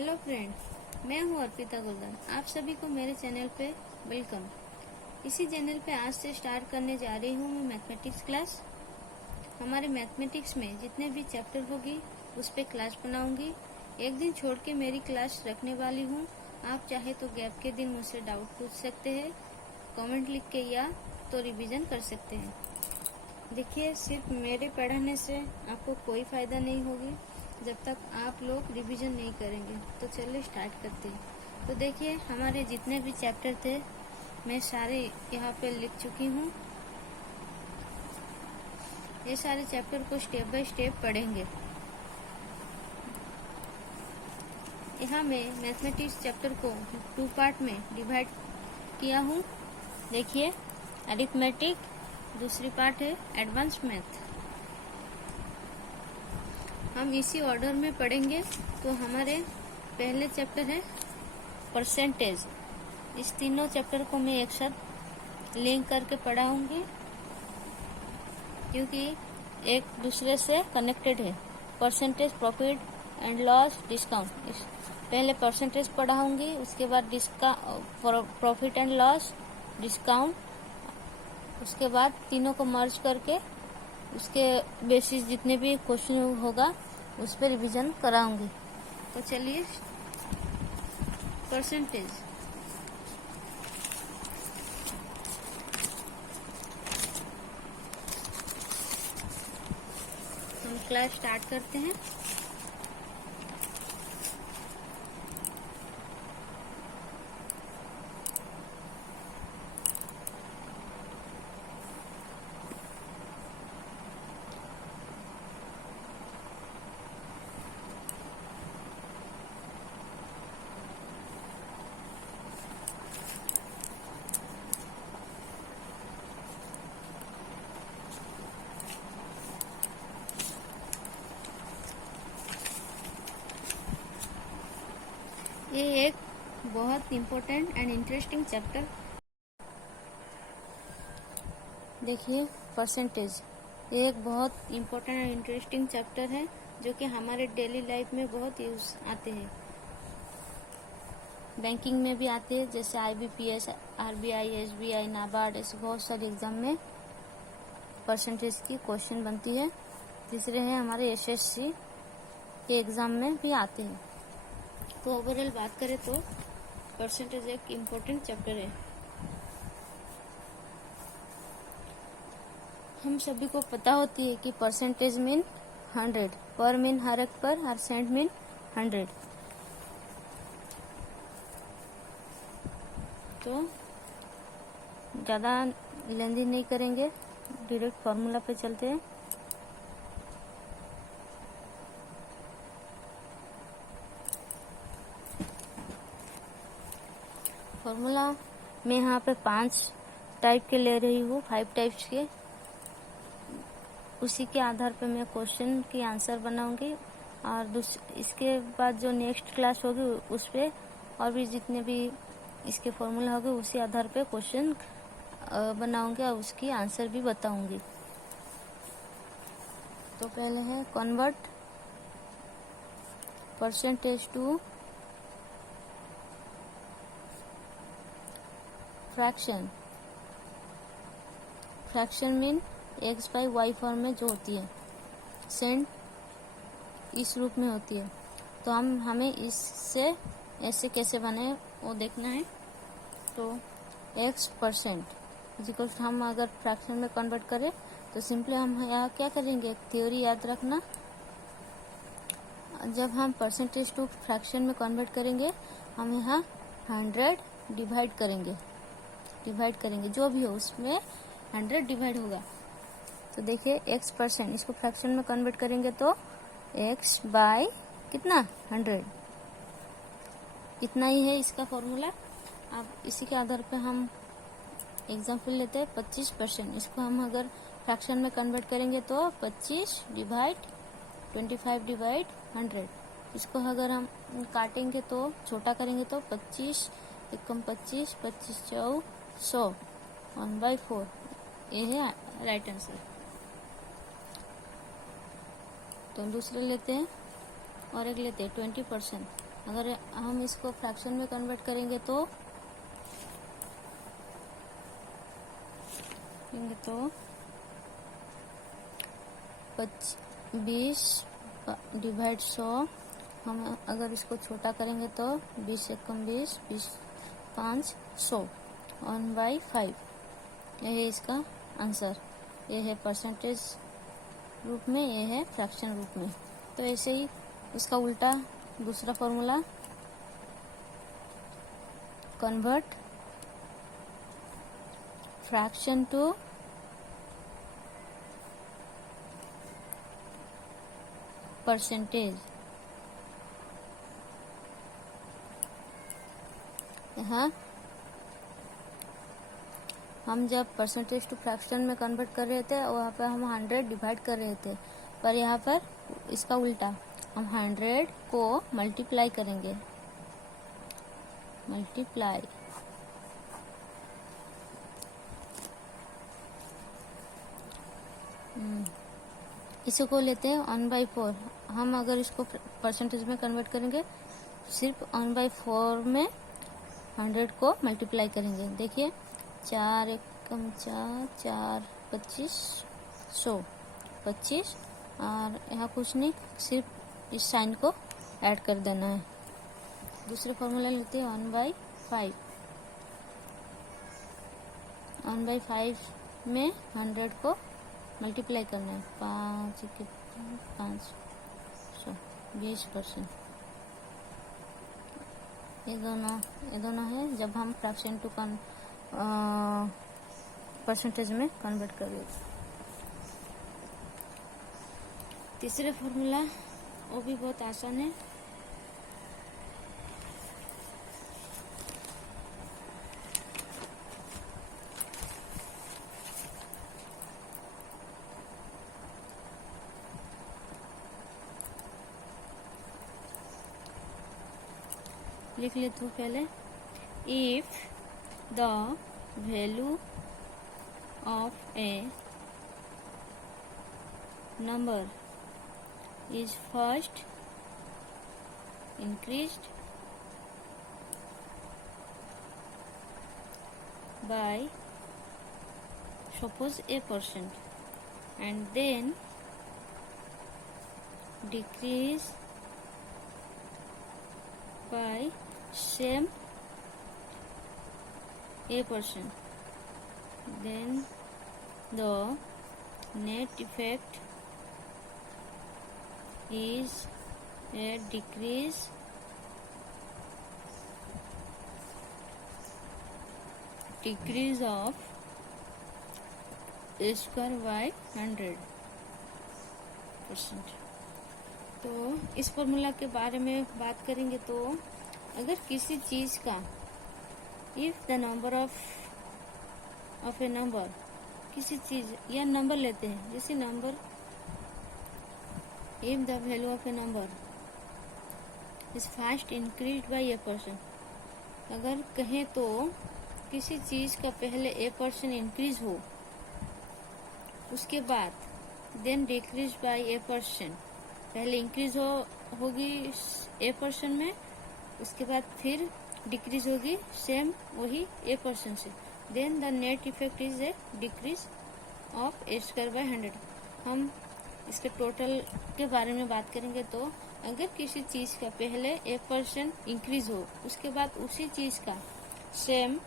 Hello friend, मैं हूँ अर्पिता गुलदार। आप सभी को मेरे चैनल पे वेलकम। इसी चैनल पे आज से स्टार्ट करने जा रही हूँ मैं मैथमेटिक्स क्लास। हमारे मैथमेटिक्स में जितने भी चैप्टर होगी उस पे क्लास बनाऊंगी। एक दिन छोड़ के मेरी क्लास रखने वाली हूँ। आप चाहे तो गैप के दिन मुझसे डाउट पूछ सकते हैं, कमेंट लिख के, या तो रिवीजन कर सकते हैं। देखिए, सिर्फ मेरे पढ़ाने से आपको कोई फायदा नहीं होगी जब तक आप लोग रिवीजन नहीं करेंगे। तो चलिए स्टार्ट करते हैं। तो देखिए, हमारे जितने भी चैप्टर थे मैं सारे यहाँ पे लिख चुकी हूँ। ये सारे चैप्टर को स्टेप बाय स्टेप पढ़ेंगे। यहाँ मैं मैथमेटिक्स चैप्टर को 2 पार्ट में डिवाइड किया हूँ। देखिए, अरिथमेटिक, दूसरी पार्ट है एडवांस मैथ। हम इसी ऑर्डर में पढ़ेंगे। तो हमारे पहले चैप्टर है परसेंटेज। इस तीनों चैप्टर को मैं एक साथ लिंक करके पढ़ाऊंगी क्योंकि एक दूसरे से कनेक्टेड है। Percentage, profit and loss, discount. पहले परसेंटेज पढ़ाऊंगी, उसके बाद प्रॉफिट एंड लॉस, डिस्काउंट। उसके बाद तीनों को मर्ज करके उसके बेसिस जितने भी क्वेश्चन होगा उस पर रिवीजन कराऊंगी। तो चलिए, परसेंटेज। हम क्लास स्टार्ट करते हैं। ये एक बहुत इम्पोर्टेंट एंड इंटरेस्टिंग चैप्टर। देखिए, परसेंटेज ये एक बहुत इम्पोर्टेंट एंड इंटरेस्टिंग चैप्टर है जो कि हमारे डेली लाइफ में बहुत यूज आते हैं। बैंकिंग में भी आते हैं, जैसे IBPS, RBI, SBI, नाबार्ड, ऐसे बहुत सारे एग्जाम में परसेंटेज की क्वेश्चन बनती है। तीसरे हैं हमारे SSC के एग्जाम में भी आते हैं। तो ओवरऑल बात करें तो परसेंटेज एक इम्पोर्टेंट चैप्टर है। हम सभी को पता होती है कि परसेंटेज मीन 100, पर मीन 100 पर, और सेंट मीन 100। तो ज़्यादा लेंदी नहीं करेंगे, डायरेक्ट फार्मूला पे चलते हैं। फार्मूला मैं यहाँ पे 5 टाइप के ले रही हूँ, 5 टाइप्स के। उसी के आधार पे मैं क्वेश्चन की आंसर बनाऊंगी, और इसके बाद जो नेक्स्ट क्लास होगी उस पे और भी जितने भी इसके फॉर्मूला होंगे उसी आधार पे क्वेश्चन बनाऊंगी और उसकी आंसर भी बताऊंगी। तो पहले है convert percentage to fraction. Fraction mean x by y form में जो होती है, सेंट इस रूप में होती है। तो हमें इससे ऐसे कैसे बने वो देखना है। तो x% इजिकल, हम अगर फ्रैक्शन में कन्वर्ट करें तो सिंपली हम यहाँ क्या करेंगे, एक थ्योरी याद रखना। जब हम परसेंटेज टू फ्रैक्शन में कन्वर्ट करेंगे, हम यहाँ 100 डिवाइड करेंगे जो भी हो उसमें 100 डिवाइड होगा। तो देखिए, x%, इसको फ्रैक्शन में कन्वर्ट करेंगे तो x बाय कितना, 100। इतना ही है इसका फॉर्मूला। अब इसी के आधार पे हम एग्जाम्पल लेते हैं 25%। इसको हम अगर फ्रैक्शन में कन्वर्ट करेंगे तो 25 डिवाइड 25 डिवाइड 100। इसको अगर हम काटेंगे तो छोटा करेंगे तो 25 एकम 25, 25 चौ 100, 1/4। ये है राइट आंसर। तो दूसरे लेते हैं और एक लेते हैं 20%। अगर हम इसको फ्रैक्शन में कन्वर्ट करेंगे तो 20 डिवाइड 100। हम अगर इसको छोटा करेंगे तो 20 से कम 20, 20 5 100 1/5। यह है इसका आंसर। ये है परसेंटेज रूप में, ये है फ्रैक्शन रूप में। तो ऐसे ही इसका उल्टा दूसरा formula, convert fraction to percentage. यहाँ हम जब परसेंटेज टू फ्रैक्शन में कन्वर्ट कर रहे थे वहाँ पे हम 100 डिवाइड कर रहे थे, पर यहाँ पर इसका उल्टा, हम 100 को मल्टीप्लाई करेंगे, मल्टीप्लाई। इसको लेते हैं 1/4। हम अगर इसको परसेंटेज में कन्वर्ट करेंगे सिर्फ 1/4 में 100 को मल्टीप्लाई करेंगे। देखिए 4 एकम 4, 4 25 100 25, और यहाँ कुछ नहीं, सिर्फ इस साइन को ऐड कर देना है। दूसरे फॉर्मूला लेते हैं 1/5। 1/5 में 100 को मल्टीप्लाई करना है, 5 के 5 20%। ये दोनों है जब हम फ्रैक्शन टू परसेंटेज में कन्वर्ट कर रहे। तीसरे फॉर्मूला वो भी बहुत आसान है। लिख लेते हूँ पहले। If the value of A number is first increased by suppose a% and then decrease by same a%, then the net effect is a decrease of a square by 100%। तो इस फॉर्मूला के बारे में बात करेंगे तो अगर किसी चीज का, if the number of A number, किसी चीज या नंबर लेते हैं, जैसे number, if the value of a number is fast increased by a%, अगर कहें तो किसी चीज का पहले a% इंक्रीज हो, उसके बाद then decrease by a%, पहले इंक्रीज होगी a% में, उसके बाद फिर डिक्रीज होगी सेम वही a% से, then the net effect is a decrease of a square by 100। हम इसके टोटल के बारे में बात करेंगे तो अगर किसी चीज का पहले a% इंक्रीज हो, उसके बाद उसी चीज का सेम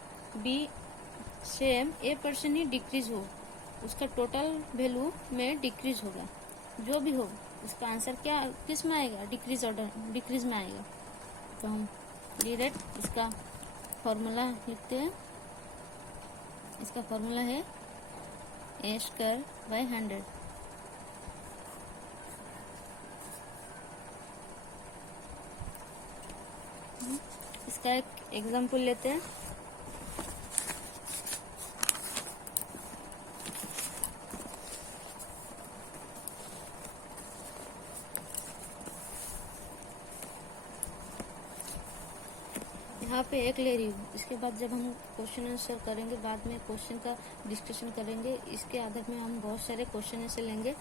a% ही डिक्रीज हो, उसका टोटल वैल्यू में डिक्रीज होगा। जो भी हो इसका आंसर क्या किस में आएगा, डिक्रीज में आएगा। तो हम डायरेक्ट इसका फॉर्मूला लिखते हैं। इसका फॉर्मूला है a स्क्वायर बाय 100। इसका एक एग्जाम्पल लेते हैं। यहाँ पे एक ले रही हूँ, इसके बाद जब हम क्वेश्चन आंसर करेंगे, बाद में क्वेश्चन का डिस्कशन करेंगे, इसके आधार में हम बहुत सारे क्वेश्चन आंसर लेंगे।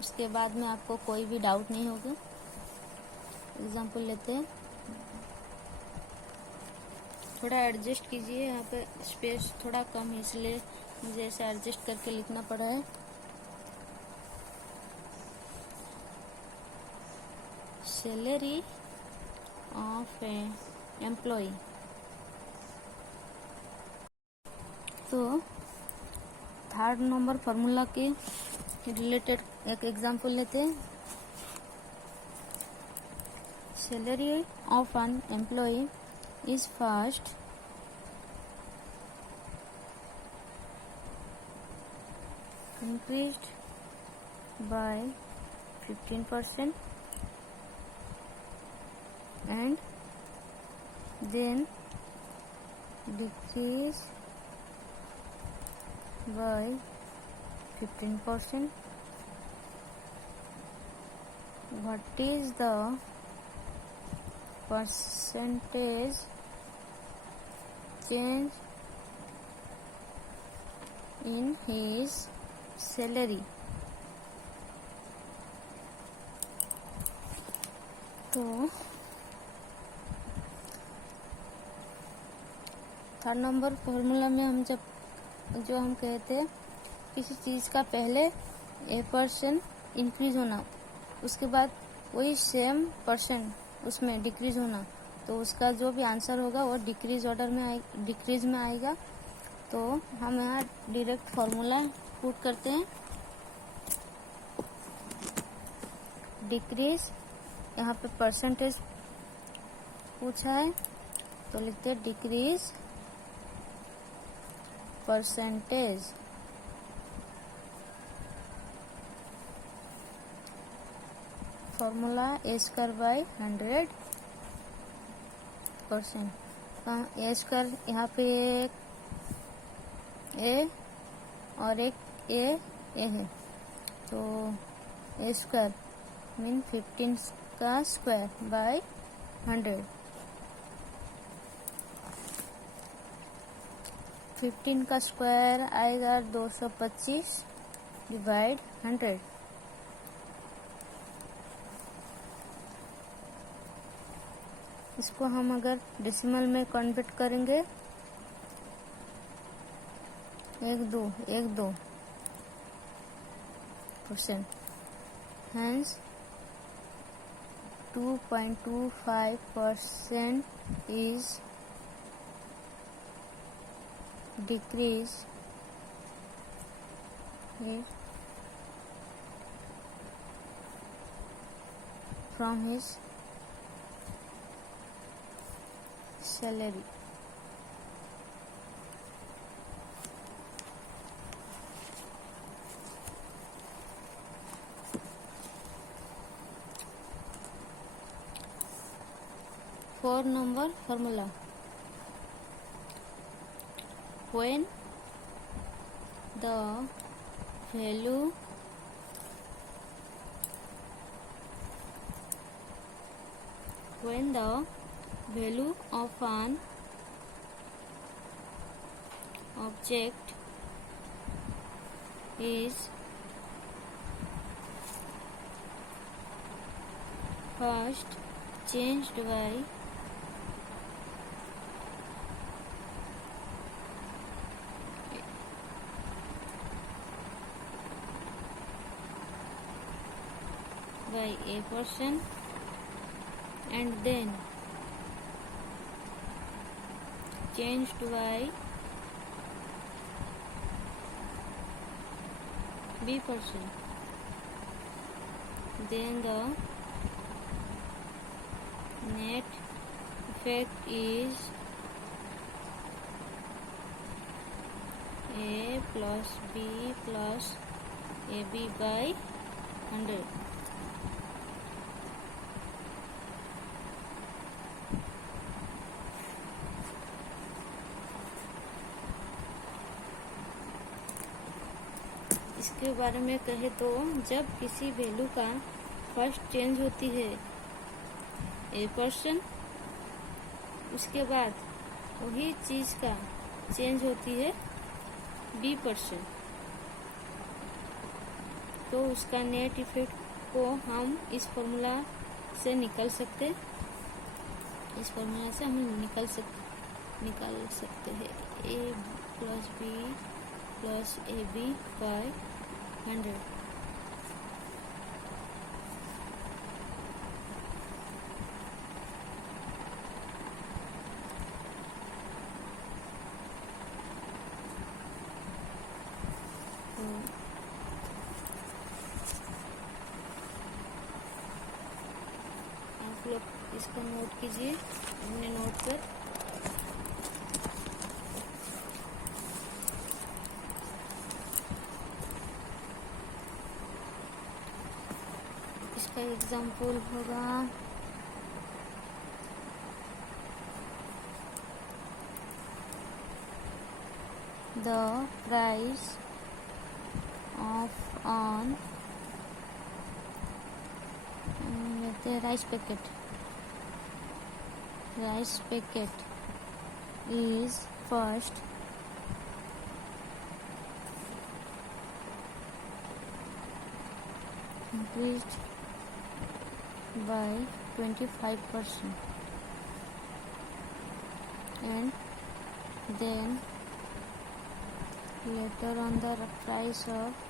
उसके बाद में आपको कोई भी डाउट नहीं होगा। एग्जाम्पल लेते हैं। थोड़ा एडजस्ट कीजिए, यहाँ पे स्पेस थोड़ा कम है इसलिए मुझे ऐसे एडजस्ट करके लिखना पड़ा है। Salary of a employee. तो थर्ड नंबर फॉर्मूला के रिलेटेड एक एग्जाम्पल लेते हैं। Salary of an employee is first increased by 15% and then decreased by 15%. What is the percentage change in his salary? तो थर्ड नंबर फॉर्मूला में हम कहते हैं किसी चीज़ का पहले A% इंक्रीज होना, उसके बाद वही सेम परसेंट उसमें डिक्रीज होना, तो उसका जो भी आंसर होगा वो डिक्रीज में आएगा। तो हम यहाँ डायरेक्ट फॉर्मूला पुट करते हैं। डिक्रीज, यहाँ पे परसेंटेज पूछा है तो लिखते हैं decrease percentage. Formula A² by 100%। A² यहाँ पे एक A और एक A है, तो A² मीन 15 का स्क्वायर बाय 100। 15 का स्क्वायर आएगा 225 डिवाइड 100। इसको हम अगर डेसिमल में कन्वर्ट करेंगे 1.2%, hence 2.25% is decrease from his salary. Four number formula. When the value of an object is first changed by A% and then changed by B%, then the net effect is A plus B plus AB by 100. इसके बारे में कहे तो जब किसी value का first change होती है A%, उसके बाद वही चीज का चेंज होती है B%, तो उसका नेट इफेक्ट को हम इस फॉर्मूला से निकल सकते, इस फॉर्मूला से हम निकाल सकते हैं a plus B plus A B by 100। आप लोग इसको नोट कीजिए अपने नोट पर। इसका एग्जाम्पल होगा the price of on rice packet is first increased by 25% and then later on the price of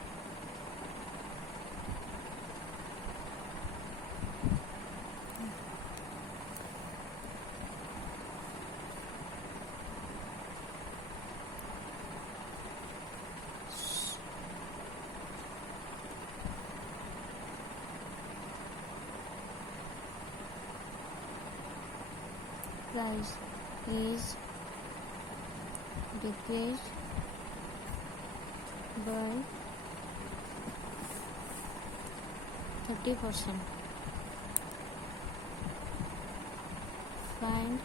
price is decreased by 30%. Find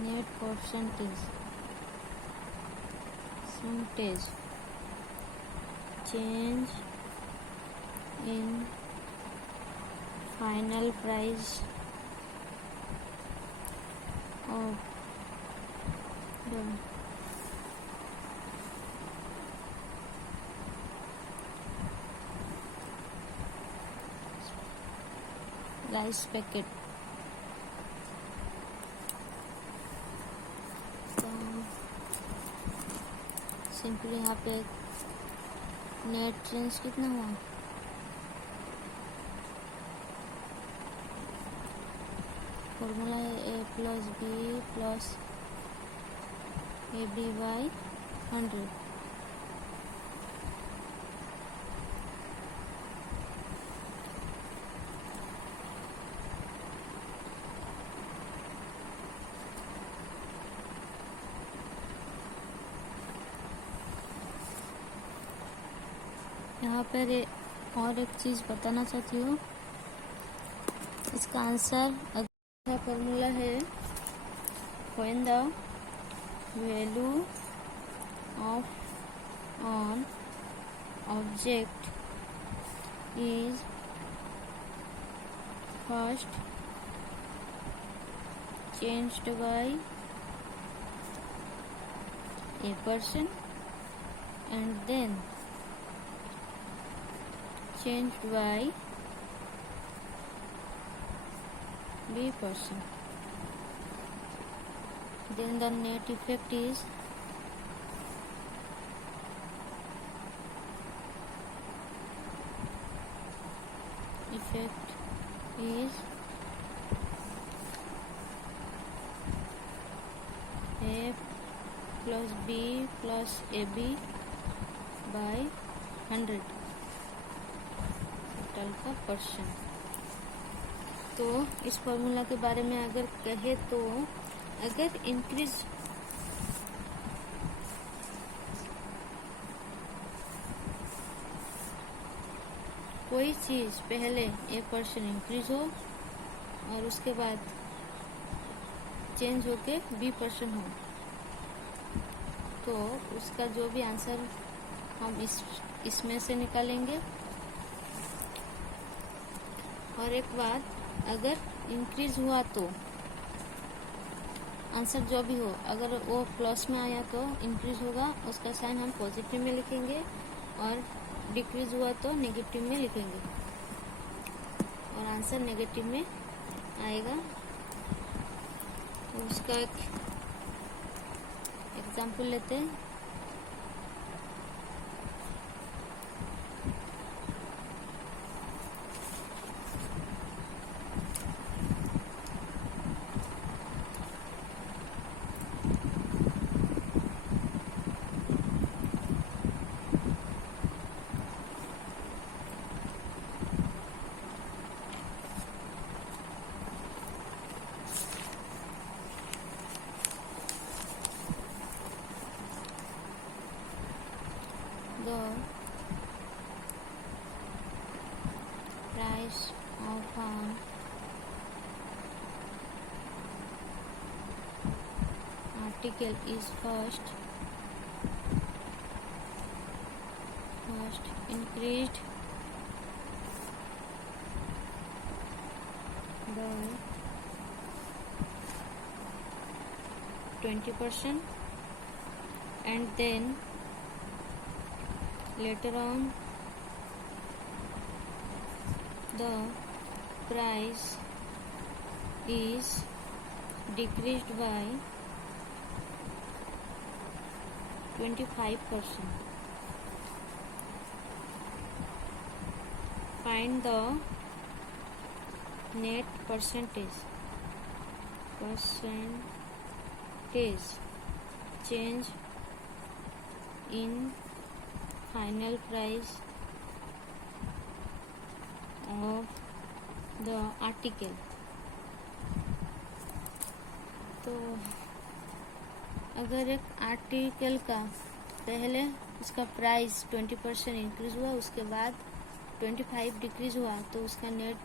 net percentage change in final price of the rice packet। तो simply यहाँ पे net change कितना हुआ, formula है a plus B plus A B by 100। यहाँ पर और एक चीज़ बताना चाहती हूँ, इसका आंसर फॉर्मूला है when the value of an object is first changed by a person and then changed by b person, then the net effect is a plus b plus ab by 100 total का percent. तो इस formula के बारे में अगर कहे तो अगर इंक्रीज कोई चीज पहले a% इंक्रीज हो और उसके बाद चेंज होके b% हो, तो उसका जो भी आंसर हम इसमें से निकालेंगे। और एक बात, अगर इंक्रीज हुआ तो आंसर जो भी हो, अगर वो प्लस में आया तो इंक्रीज होगा, उसका साइन हम पॉजिटिव में लिखेंगे। और डिक्रीज हुआ तो नेगेटिव में लिखेंगे और आंसर नेगेटिव में आएगा। तो उसका एक एग्जाम्पल लेते हैं। The price of an article is first increased by 20% and then later on the price is decreased by 25%. Find the net percentage change in final price of the article. तो अगर एक आर्टिकल का पहले उसका price 20% increase हुआ, उसके बाद 25 decrease हुआ, तो उसका नेट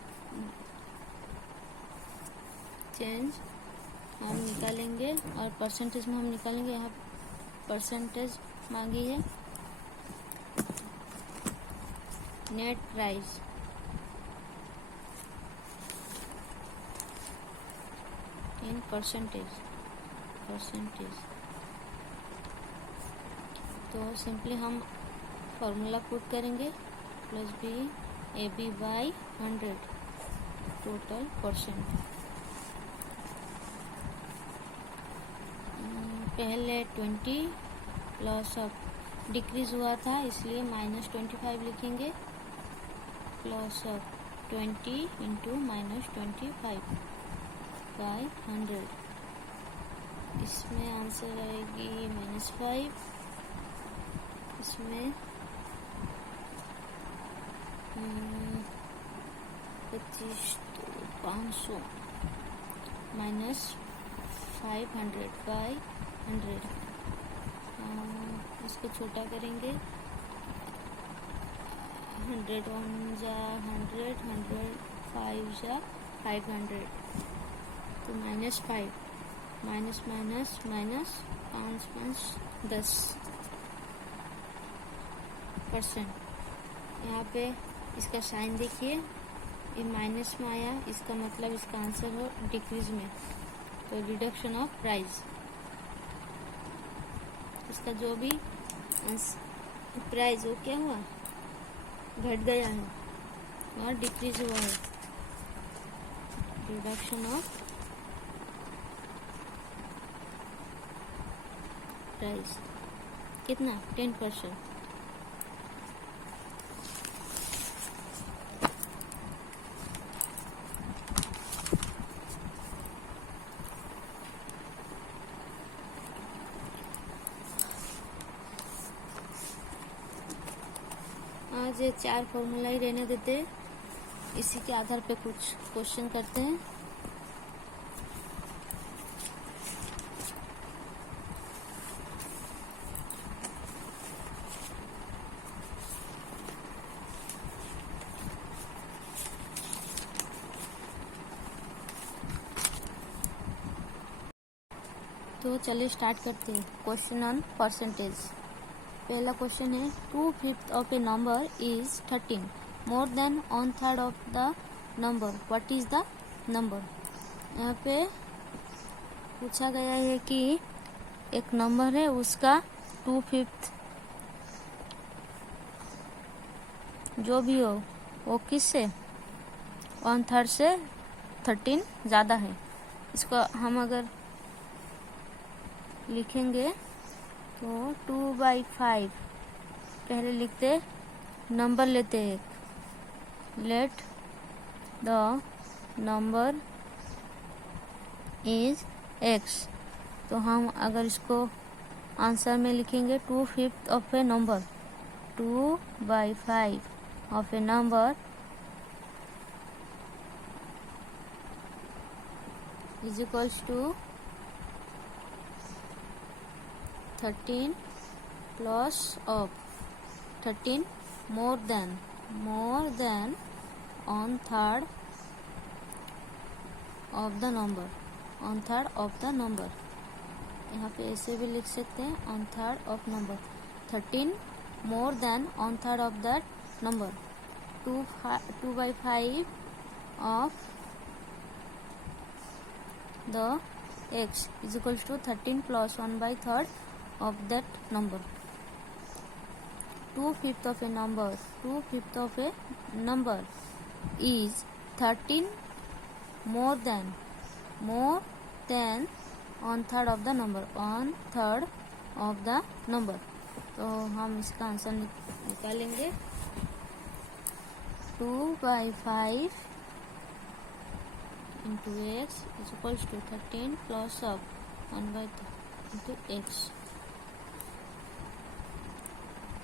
चेंज हम निकालेंगे और परसेंटेज में हम निकालेंगे। यहाँ परसेंटेज मांगी है। नेट प्राइस इन परसेंटेज तो सिंपली हम फॉर्मूला पुट करेंगे plus B A B by 100 total percent. पहले 20 प्लस अब डिक्रीज हुआ था इसलिए -25 लिखेंगे प्लस अब 20 इंटू -25 बाई 100। इसमें आंसर आएगी -5। इसमें 25 तो 500 -500 बाई 100। इसको छोटा करेंगे 100 1 जा 100 100 5 जा 500 तो -5 माइनस 5 5 10%। यहाँ पे इसका साइन देखिए, ये माइनस में आया, इसका मतलब इसका आंसर हो डिक्रीज में, तो रिडक्शन ऑफ प्राइस। इसका जो भी प्राइस वो क्या हुआ, घट गया है और डिक्रीज हुआ है, रिडक्शन ऑफ प्राइस। कितना 10%। आज 4 फॉर्मूला ही रहने देते हैं, इसी के आधार पे कुछ क्वेश्चन करते हैं। तो चलिए स्टार्ट करते हैं। Question on percentage. पहला क्वेश्चन है 2/5 of A number is 13 more than 1/3 of the number, what is the number. यहाँ पे पूछा गया है कि एक नंबर है उसका 2/5 जो भी हो वो किस से 1/3 से 13 ज़्यादा है। इसको हम अगर लिखेंगे तो 2/5 पहले लिखते, नंबर लेते एक, let the number is x। तो हम अगर इसको आंसर में लिखेंगे 2/5 of A number, 2/5 of A number is equals to 13 plus of 13 more than 1/3 of the number, 1/3 of the number। यहाँ पे ऐसे भी लिख सकते हैं 1/3 of number, 13 more than 1/3 of that number, 2/5 of the x is equals to 13 plus 1/3 of that number। 2/5 of a number, 2/5 of a number is 13 more than 1/3 of the number, 1/3 of the number। तो हम इसका answer निकालेंगे 2/5 into x is equals to 13 plus of 1/3 into x,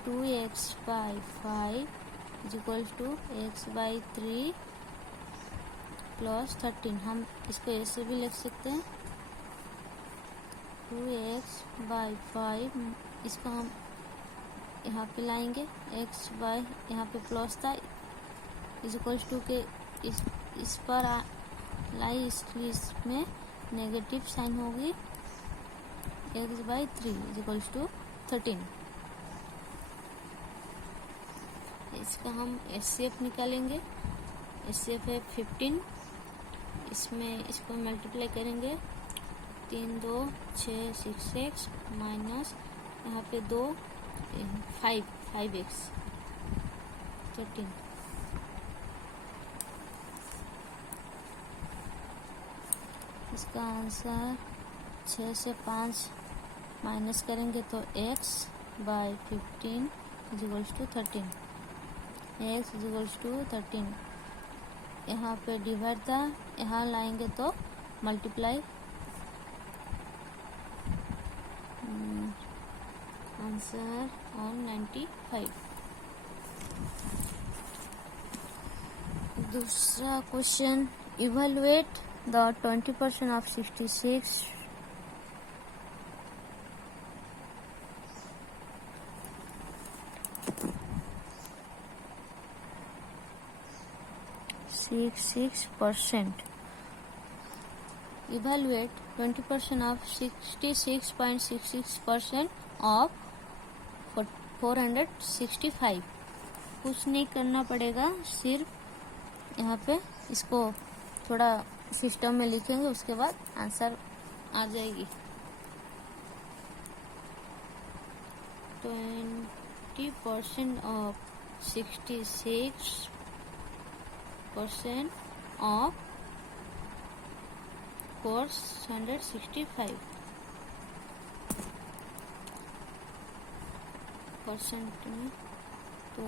2x by 5 is equals to x by 3 plus 13। हम इसको ऐसे भी लिख सकते हैं 2x by 5, इसको हम यहाँ पे लाएंगे, x by यहाँ पे प्लस था इज इक्वल्स टू के इस पर लाई, इसलिए इसमें नेगेटिव साइन होगी, x by 3 is equals to 13। इसका हम HCF निकालेंगे, HCF है 15, इसमें इसको मल्टीप्लाई करेंगे 3 2 6 6x माइनस यहाँ पे 2 5x 13। इसका आंसर 6 से 5 माइनस करेंगे तो x by 15 is equals to 13, x is equals to 13। यहाँ पे डिवाइड था, यहाँ लाएंगे तो मल्टीप्लाई, आंसर ऑन 95। दूसरा question, evaluate the 20% of 66 66%। Evaluate 20% of 66.66% of 465। कुछ नहीं करना पड़ेगा, सिर्फ यहाँ पे इसको थोड़ा सिस्टम में लिखेंगे, उसके बाद आंसर आ जाएगी। 20% of 66% of 465 परसेंट में तो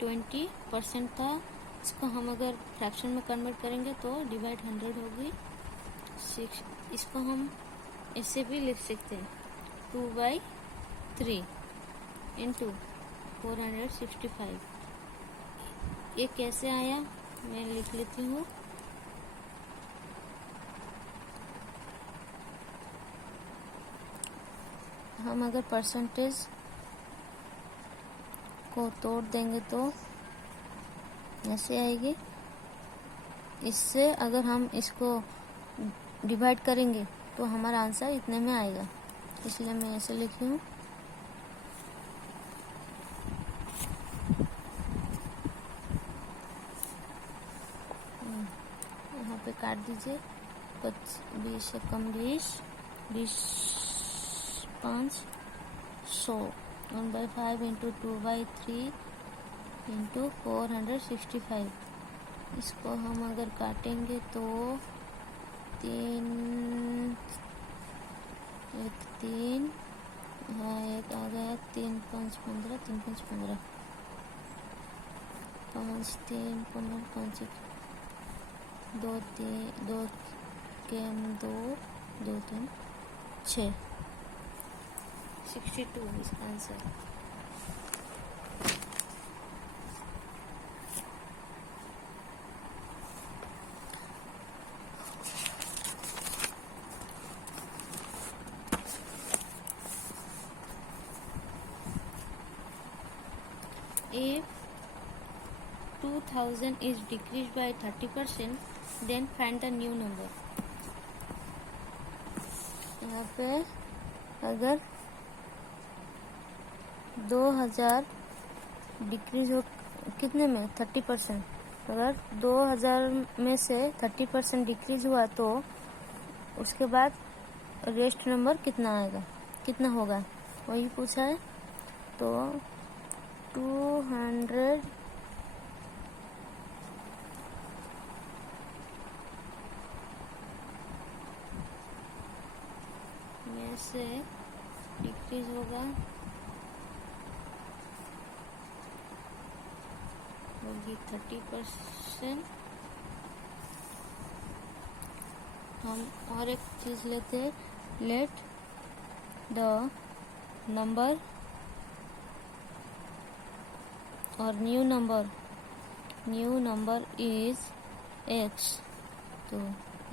20% था, इसको हम अगर फ्रैक्शन में कन्वर्ट करेंगे तो डिवाइड 100 होगी 6। इसको हम ऐसे भी लिख सकते हैं 2/3 इंटू 465। ये कैसे आया मैं लिख लेती हूँ, हम अगर परसेंटेज को तोड़ देंगे तो ऐसे आएगी, इससे अगर हम इसको डिवाइड करेंगे तो हमारा आंसर इतने में आएगा, इसलिए मैं ऐसे लिखी हूँ। यहाँ पे काट दीजिए, 20 से कम 20 5 100 1/5 इंटू 2/3 इंटू 465। इसको हम अगर काटेंगे तो 3 एक 3, हाँ एक आ गया, 3 5 15, 3 5 15, 5 3 15, 5 1 2 3 2 के 2 2 3 6, 62 इसका answer. If 2000 is decreased by 30%, then find the new number। यहाँ पे अगर 2000 डिक्रीज हो कितने में 30%, अगर 2000 में से 30% डिक्रीज हुआ तो उसके बाद रेस्ट नंबर कितना आएगा, कितना होगा, वही पूछा है। तो 200 में से डिक्रीज होगा होगी 30%। हम और एक चीज लेते हैं, लेट द नंबर और न्यू नंबर इज x। तो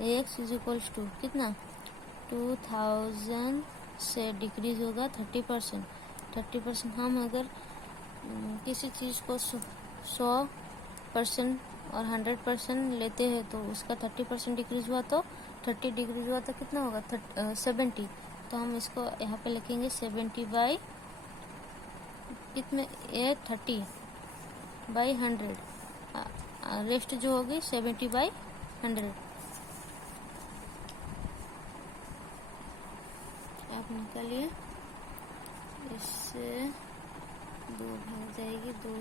x इज इक्वल्स टू कितना, 2000 से डिक्रीज होगा 30%। हम अगर किसी चीज़ को 100% और 100% लेते हैं तो उसका 30% डिक्रीज हुआ तो 30 डिक्रीज हुआ तो कितना होगा 70। तो हम इसको यहाँ पे लिखेंगे 70 बाई कितने 30 बाई 100, रेस्ट जो होगी 70 बाई 100। आप निकालिए, इससे 2 भाग जाएगी, 2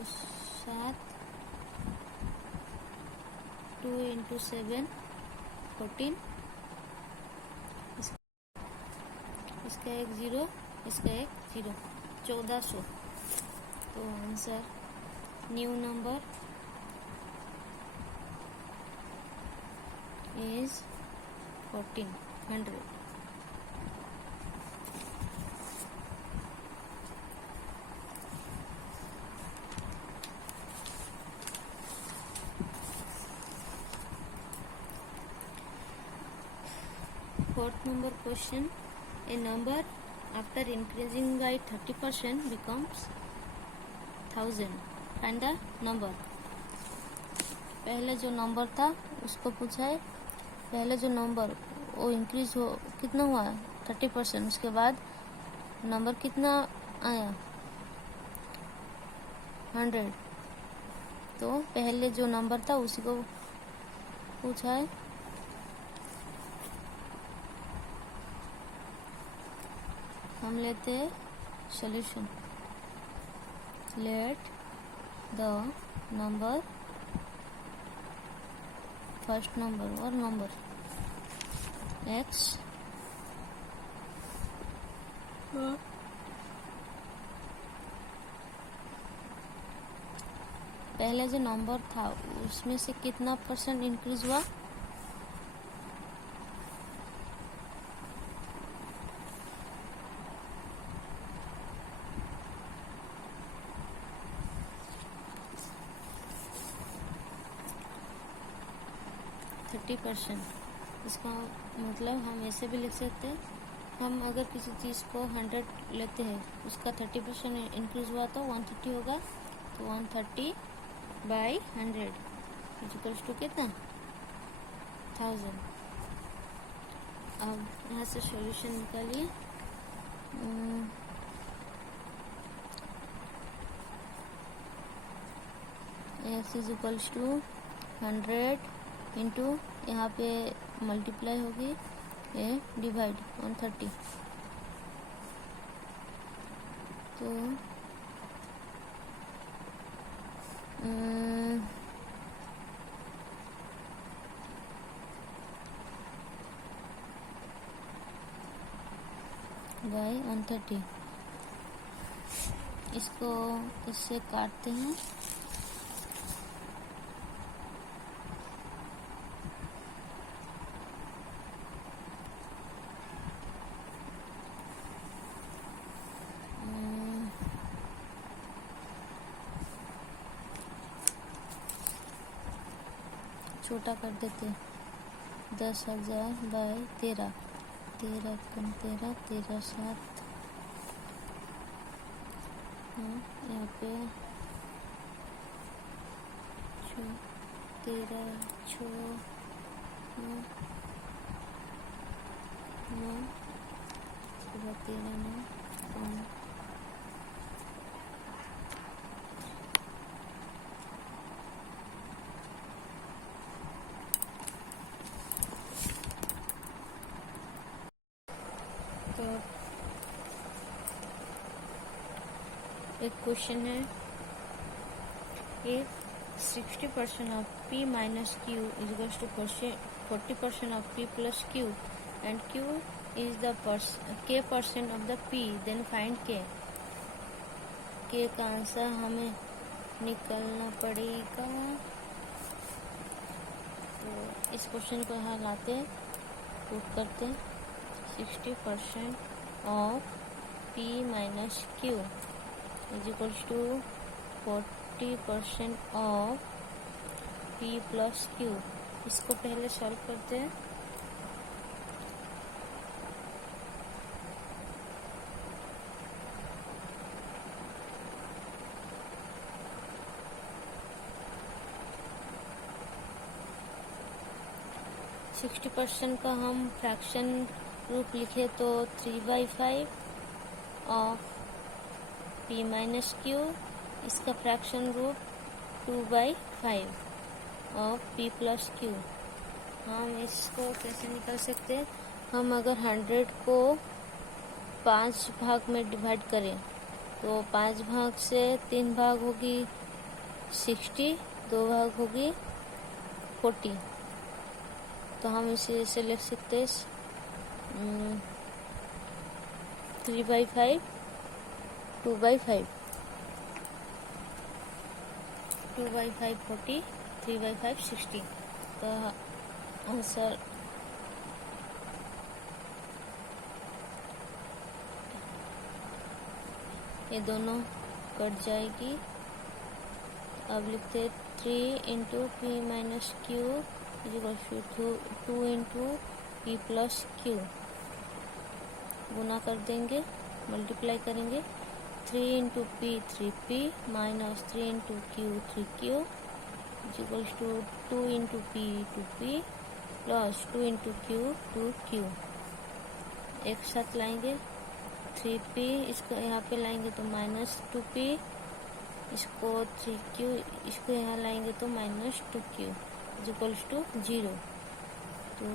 7, 2 इंटू 7 14, इसका एक 0, इसका एक 0, 1400। तो answer new number is 1400। Fourth number question, a number after increasing by 30% becomes 1000, find the number। पहले जो नंबर था उसको पूछा है, पहले जो नंबर वो इंक्रीज हो कितना हुआ 30%, उसके बाद नंबर कितना आया 100। तो पहले जो नंबर था उसी को पूछा है। हम लेते हैं solution, let the number first number और नंबर x पहले जो नंबर था उसमें से कितना % इंक्रीज हुआ 30%। इसका मतलब हम ऐसे भी लिख सकते हैं, हम अगर किसी चीज़ को 100 लेते हैं उसका 30% इंक्रीज हुआ तो 130 होगा। तो 130 बाई 100 इक्वल्स टू कितना 1000। अब यहाँ से सॉल्यूशन निकालिए। x is equals to 100 into यहाँ पे मल्टीप्लाई होगी ए डिवाइड 130। तो बाई 130। इसको इससे काटते हैं। छोटा कर देते, 10,000 बाई 13, 13 कम 13, 13 7, यहाँ पे 13 6 9 13 9 तो एक क्वेश्चन है, if 60% of P minus Q is equals to 40% of P plus Q and Q is the K percent of the P, then find K। K का आंसर हमें निकालना पड़ेगा। तो इस क्वेश्चन को यहाँ लाते, पुट करते, 60% of P minus Q is equals to 40% of P plus Q। इसको पहले सॉल्व करते हैं। सिक्सटी परसेंट का हम फ्रैक्शन रूप लिखे तो 3/5 ऑफ P माइनस Q। इसका फ्रैक्शन रूप 2/5 ऑफ P प्लस Q। हम इसको कैसे निकाल सकते हैं? हम अगर 100 को 5 भाग में डिवाइड करें तो 5 भाग से 3 भाग होगी 60, 2 भाग होगी 40। तो हम इसे ऐसे लिख सकते हैं 3/5 2/5, 2/5 40, 3/5 60। तो आंसर ये दोनों कट जाएगी। अब लिखते 3 into P minus Q is equal to 2 into P plus Q। गुना कर देंगे, मल्टीप्लाई करेंगे। 3 into P 3P minus 3 into Q 3Q is equal to 2 into P 2P plus 2 into Q 2Q। एक साथ लाएंगे 3P, इसको यहाँ पे लाएंगे तो माइनस 2P, इसको 3Q, इसको यहाँ लाएंगे तो minus 2Q is equal to 0। तो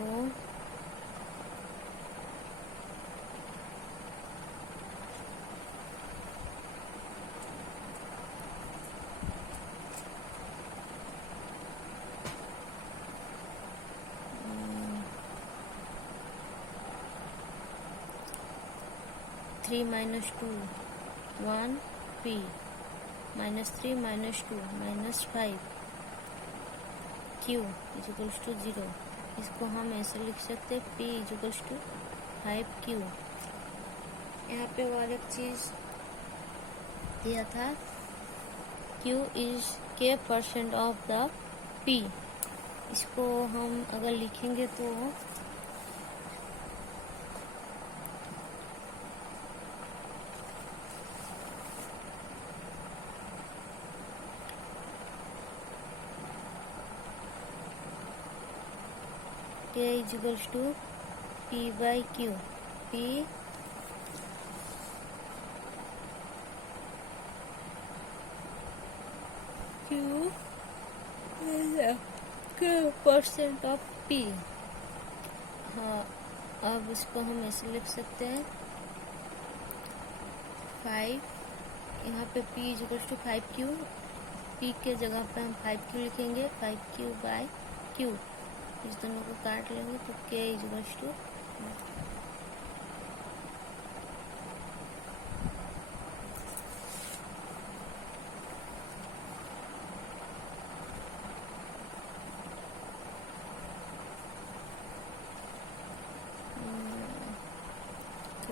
three minus 2 1P minus 3 minus 2 minus 5 Q is equals to 0। इसको हम ऐसे लिख सकते हैं P is equals to 5Q। यहाँ पे और एक चीज दिया था, Q is K percent of the P। इसको हम अगर लिखेंगे तो K is equals to P by Q। P Q K percent of P। हाँ, अब इसको हम ऐसे लिख सकते हैं 5, यहाँ पे P is equals to 5Q। P के जगह पे हम 5Q लिखेंगे, 5Q by Q। इस दोनों को काट लेंगे तो K इज इक्वल्स टू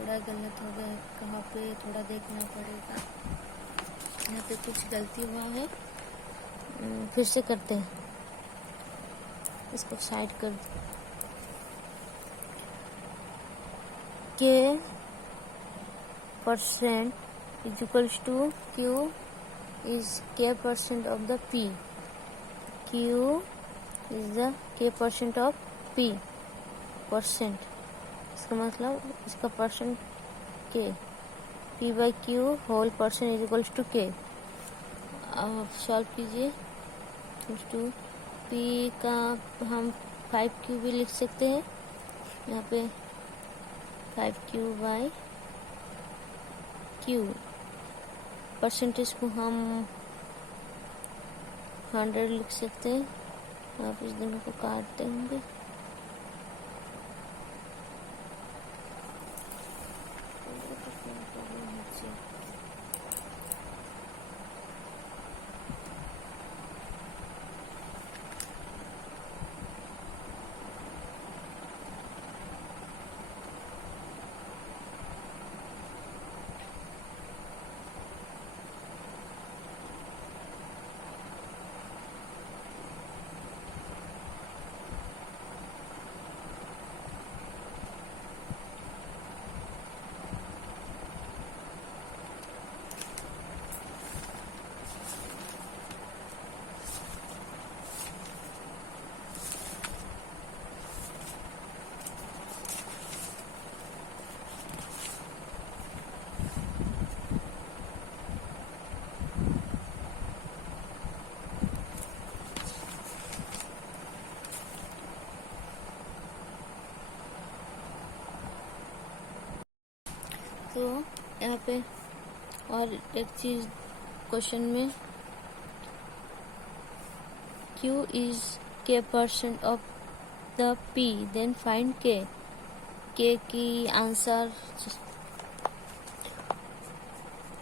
थोड़ा गलत हो गया, कहाँ पे थोड़ा देखना पड़ेगा, यहाँ पे कुछ गलती हुआ है। फिर से करते हैं, इसको साइड कर दो। K percent is equals to Q is K percent of the P. Q is the K percent of P percent, इसका मतलब इसका percent K, P by Q whole percent is equals to K। अब solve कीजिए। Two P का हम 5Q भी लिख सकते हैं, यहाँ पे 5Q बाई Q, परसेंटेज को हम 100 लिख सकते हैं। आप इस दोनों को काट देंगे, तो यहाँ पे और एक चीज क्वेश्चन में Q is K percent of the P, then find K की आंसर,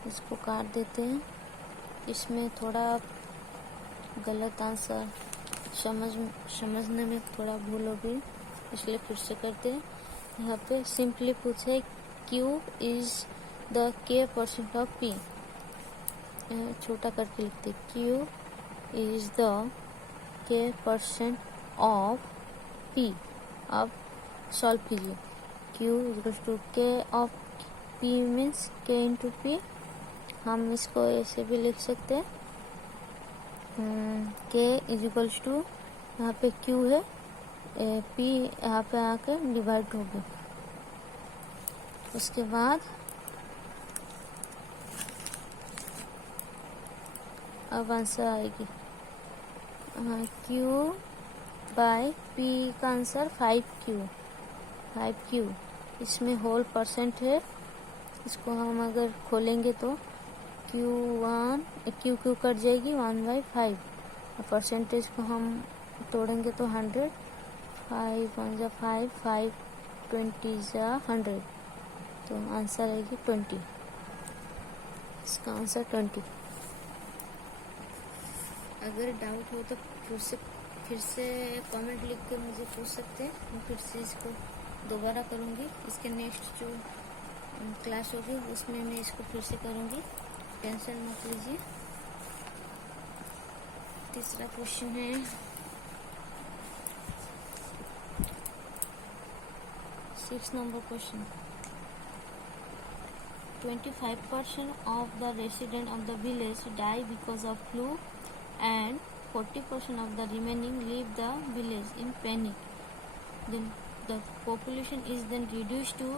इसको काट देते हैं। इसमें थोड़ा गलत आंसर समझने में थोड़ा भूल होगी, इसलिए फिर से करते हैं। यहाँ पे सिंपली पूछे Q is the K percent of P, छोटा करके लिखते Q is the K percent of P। अब सॉल्व कीजिए। Q equals to K of P means K into P, हम इसको ऐसे भी लिख सकते हैं। K इज इक्वल्स टू, यहाँ पे Q है, P यहाँ पे आके डिवाइड होगी। उसके बाद अब आंसर आएगी Q बाय P का आंसर 5Q। इसमें होल परसेंट है, इसको हम अगर खोलेंगे तो Q कट जाएगी 1/5, परसेंटेज को हम तोड़ेंगे तो 100, 5 1 जा 5, 5 20 जा 100, तो आंसर आएगी 20। इसका आंसर 20। अगर डाउट हो तो फिर से कमेंट लिख के मुझे पूछ सकते हैं, मैं फिर से इसको दोबारा करूँगी। इसके नेक्स्ट जो क्लास होगी उसमें मैं इसको फिर से करूँगी, टेंशन मत लीजिए। तीसरा क्वेश्चन है 6 number question. 25% of the residents of the village die because of flu and 40% of the remaining leave the village in panic. Then the population is then reduced to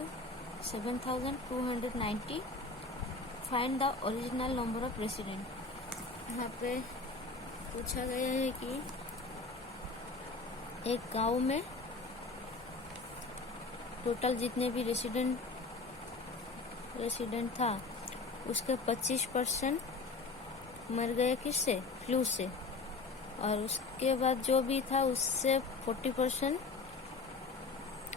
7,290. Find the original number of residents. यहाँ पे पूछा गया है कि एक गांव में total जितने भी रेसिडेंट था उसके 25% मर गए किससे, फ्लू से, और उसके बाद जो भी था उससे 40%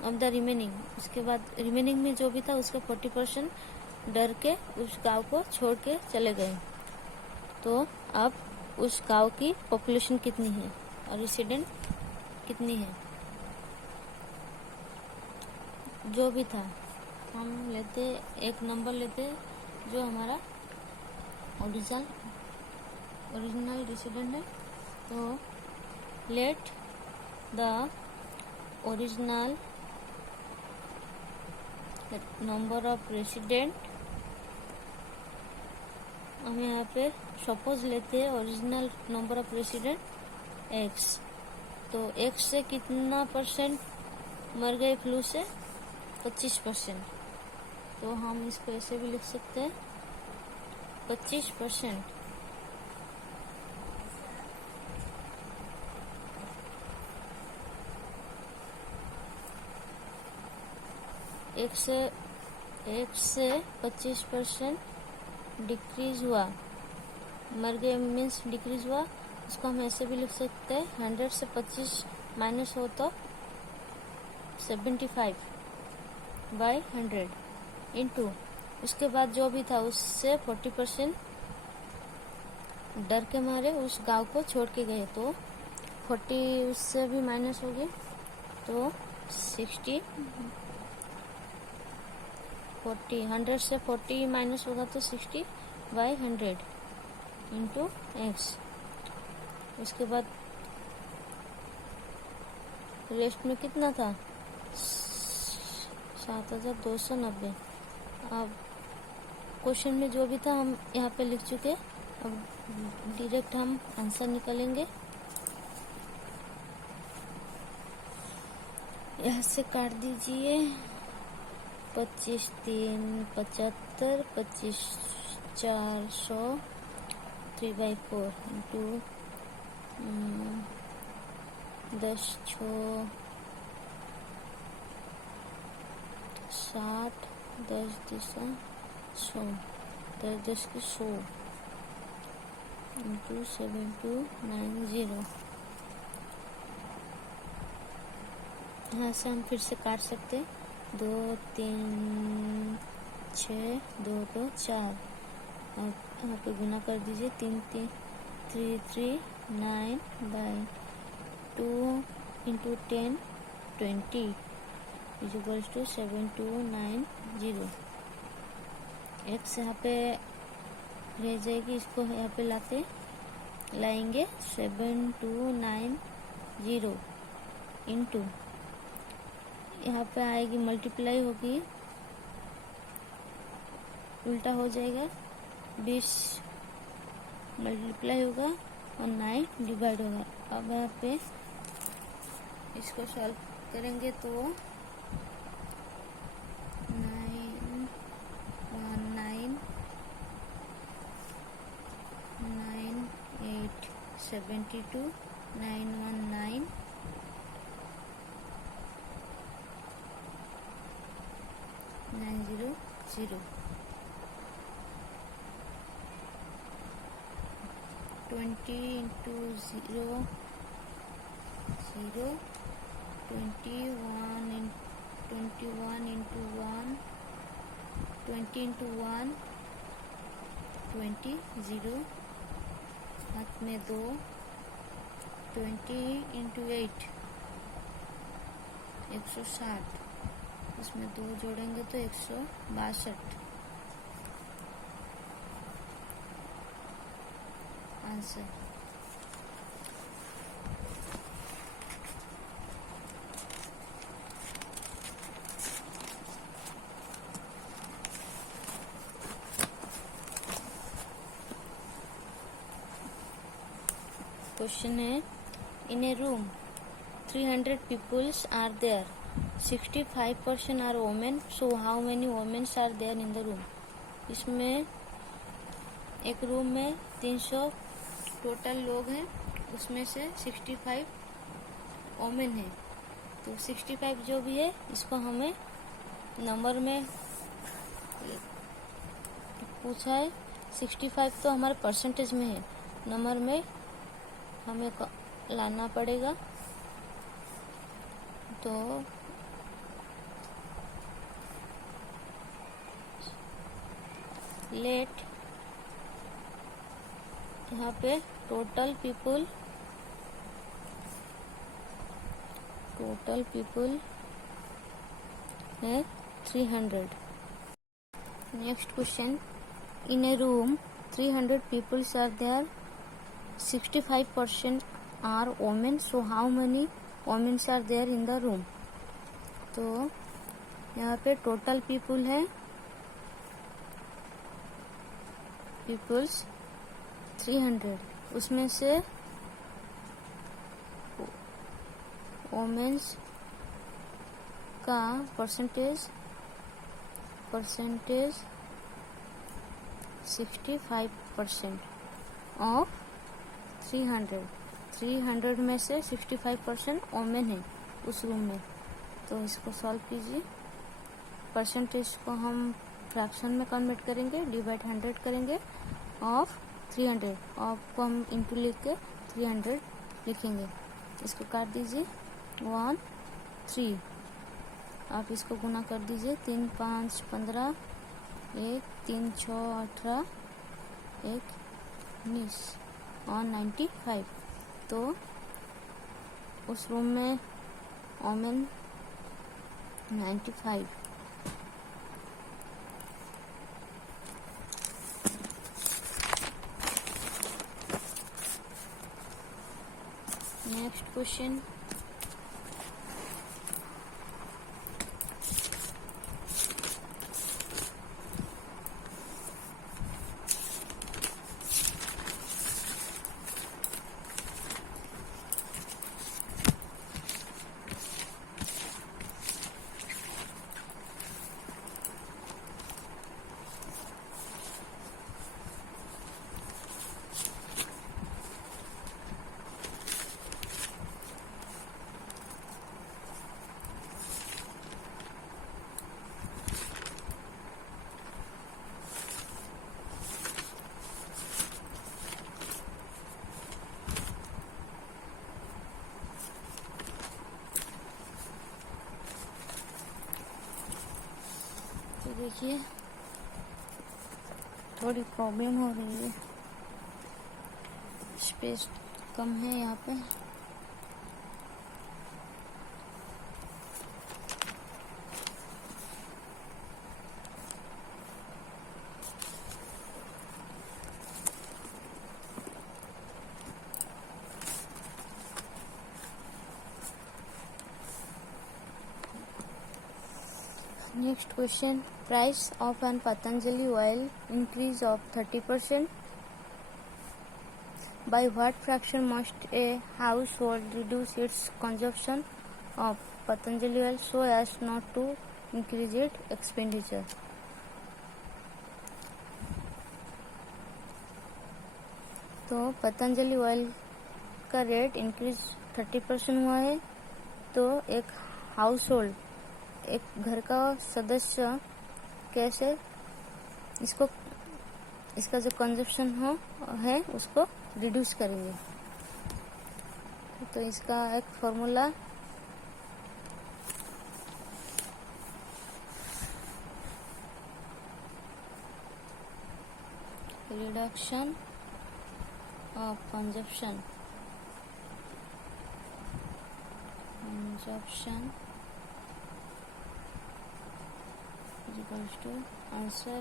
ऑफ द रिमेनिंग, उसके बाद रिमेनिंग में जो भी था उसका 40% डर के उस गांव को छोड़ के चले गए। तो अब उस गांव की पॉपुलेशन कितनी है और रेसिडेंट कितनी है, जो भी था हम लेते एक नंबर लेते जो हमारा ओरिजिनल रेसिडेंट है। तो let the original number of resident, हम यहाँ पे सपोज लेते हैं original number of resident x। तो x से कितना परसेंट मर गए फ्लू से? 25%। तो हम इसको ऐसे भी लिख सकते हैं 25%। एक से 25% डिक्रीज हुआ, मर गए मीन्स डिक्रीज हुआ। इसको हम ऐसे भी लिख सकते हैं 100 से 25 माइनस हो तो 75/100 इंटू उसके बाद जो भी था उससे 40% डर के मारे उस गांव को छोड़ के गए। तो 40 उससे भी माइनस हो गए तो 60, 40, 100 से 40 माइनस होगा तो 60/100 इंटू एक्स। उसके बाद रेस्ट में कितना था? 7290। अब क्वेश्चन में जो भी था हम यहाँ पे लिख चुके। अब डायरेक्ट हम आंसर निकालेंगे। यहाँ से काट दीजिए 25 3 75, 25 4 100, 3/4 इंटू 10 6 60, 10 10 100, 10 10 की 100 इंटू 7290। यहाँ से हम फिर से काट सकते हैं 2 3 6 2 2 4। अब यहाँ पे गुना कर दीजिए 3 3 3 3 9/2 into 10 20 is equals to 7290। X यहाँ पे रह जाएगी, इसको यहाँ पे लाएंगे 7290 इंटू यहाँ पे आएगी मल्टीप्लाई होगी, उल्टा हो जाएगा 20 मल्टीप्लाई होगा और 9 डिवाइड होगा। अब यहाँ पे इसको सॉल्व करेंगे तो 919 919 900 20 into 0 0 21 into 1 20 into 1 20 0 हाथ में 2 20 into 8 160, उसमें 2 जोड़ेंगे तो 162 आंसर। क्वेश्चन है in a room 300 peoples are there, 65% are women, so how many womens are there in the room. इसमें एक रूम में 300 टोटल लोग हैं, उसमें से 65 वोमेन है। तो 65 जो भी है इसको हमें नंबर में पूछा है। 65 तो हमारे परसेंटेज में है, नंबर में हमें लाना पड़ेगा। तो लेट यहाँ पे टोटल पीपल है 300. Next question. In a room 300 people are there, 65% are women, so how many women are there in the room? तो यहाँ पे टोटल पीपल है पीपल्स 300, उसमें से वोमेन्स का परसेंटेज 65% ऑफ 300 में से 65% वोमेन है उस रूम में। तो इसको सॉल्व कीजिए। परसेंटेज को हम फ्रैक्शन में कन्वर्ट करेंगे, डिवाइड 100 करेंगे, ऑफ 300, ऑफ को हम इंटू लिख के 300 लिखेंगे। इसको काट दीजिए 1 3, आप इसको गुना कर दीजिए 3 5 15, 1 3 6 18, 1 19 और 95। तो उस रूम में वोमेन 95। Next question. तो देखिए थोड़ी प्रॉब्लम हो रही है, स्पेस कम है यहाँ पे। Next question. Price of an Patanjali oil increase of 30%. By what fraction must a household reduce its consumption of Patanjali oil so as not to increase its expenditure? तो पतंजलि ऑयल का rate increase 30% हुआ है, तो एक house hold, एक घर का सदस्य कैसे इसका जो कंजप्शन है उसको रिड्यूस करेंगे। तो इसका एक formula reduction of consumption equals to answer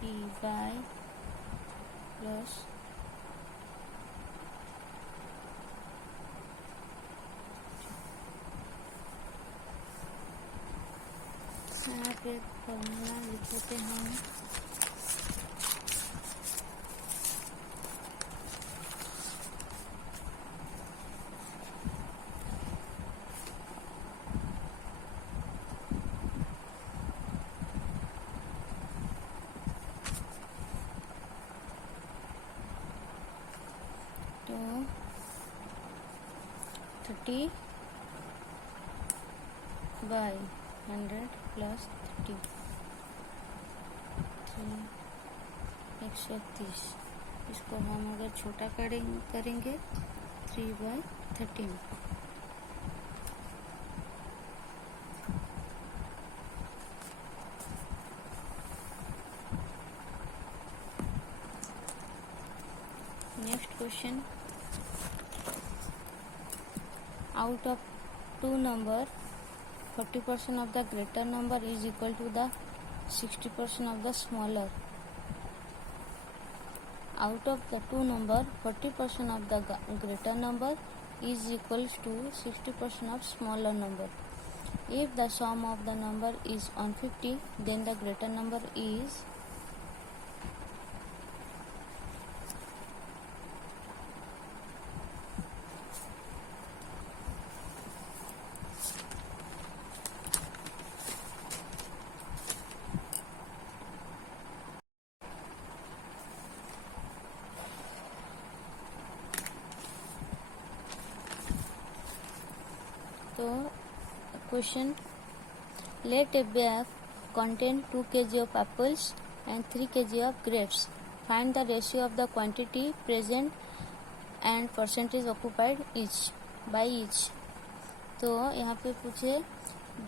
P by plus यहाँ पे फॉर्मूला लिखते हैं तो 30 by 100 plus 30 130। इसको हम अगर छोटा करेंगे 3 by 13। Next question. out of two number, 40% of the greater number is equal to the 60% of the smaller. Out of the two number, 40% of the greater number is equals to 60% of smaller number. If the sum of the number is 150, then the greater number is So, question: let a bag contain 2 kg of apples and 3 kg of grapes. Find the ratio of the quantity present and percentage occupied each by each. तो यहाँ पे पूछे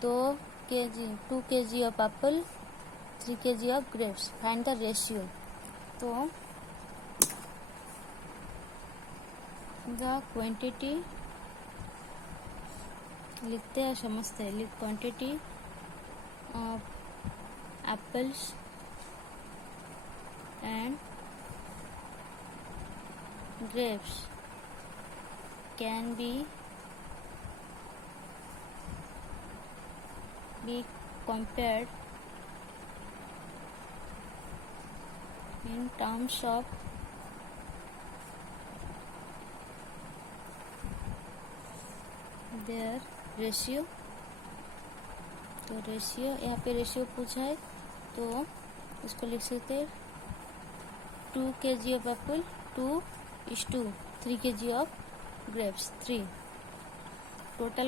2 kg of apple, 3 kg of grapes. Find the ratio. तो the quantity लिखते हैं, समझते हैं. Quantity of apples and grapes can be compared in terms of their ratio. तो रेशियो, यहाँ पे रेशियो पूछा है तो इसको लिख सकते हैं 2 kg of Apple 2:2, 3 kg of grapes 3. Total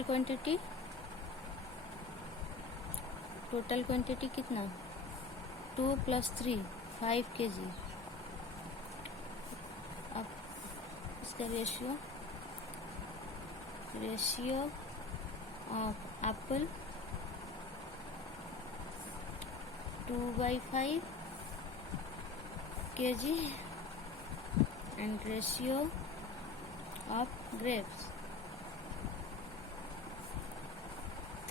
quantity कितना 2 + 3 5 kg. अब इसका ratio of apple 2/5 kg and ratio of grapes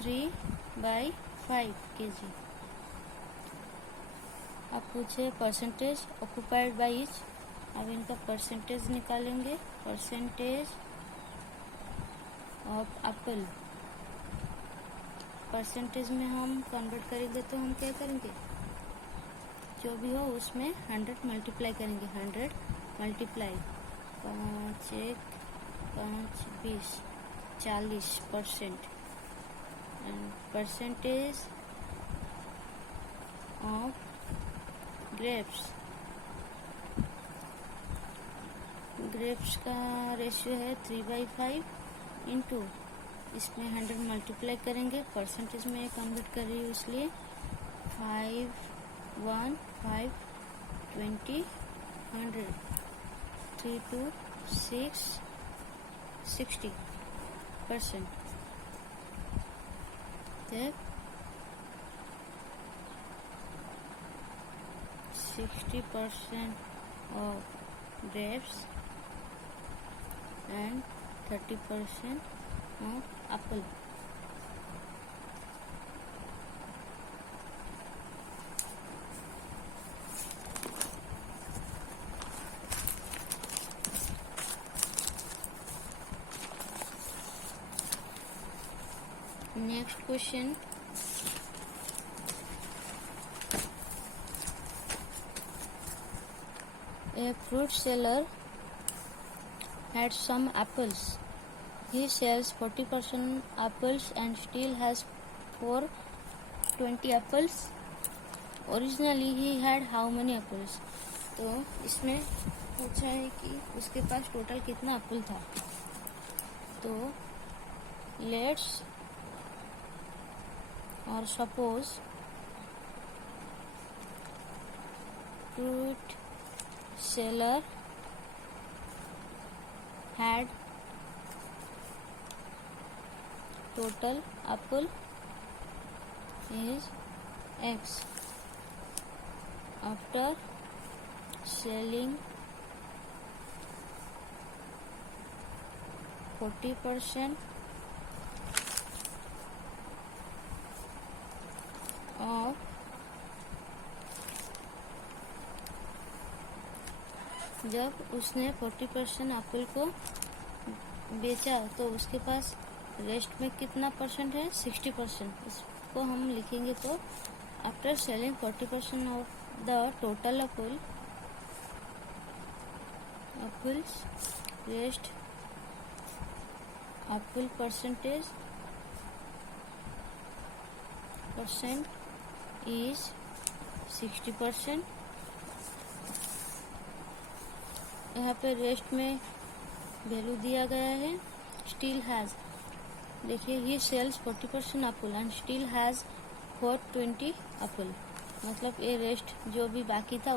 3/5 kg. अब पूछे परसेंटेज ऑक्युपाइड बाय ईच. अब इनका परसेंटेज निकालेंगे. परसेंटेज ऑफ एप्पल परसेंटेज में हम कन्वर्ट करेंगे तो हम क्या करेंगे, जो भी हो उसमें 100 मल्टीप्लाई करेंगे. 100 multiply 5 1 5 20 40%. And percentage of grapes का रेशियो है 3/5 इंटू इसमें 100 मल्टीप्लाई करेंगे. परसेंटेज में कन्वर्ट कर रही हूँ इसलिए 5 1 5 20 100 3 2 6 60%. तब 60% of grapes and 30% of apple. Next question. A fruit seller had some apples. He sells 40% apples and still has 420 apples. Originally he had how many apples? तो इसमें पूछा है कि उसके पास टोटल कितना एप्पल था. तो लेट्स और suppose fruit seller had total apple is X. After selling 40% of जब उसने 40% एप्पल को बेचा तो उसके पास रेस्ट में कितना परसेंट है? 60%। इसको हम लिखेंगे तो after selling 40% of the total apples rest Apple percent is 60%। यहाँ पे रेस्ट में वैल्यू दिया गया है स्टिल हैज। देखिए he sells 40% Apple and still has 420 Apple, मतलब ये रेस्ट जो भी बाकी था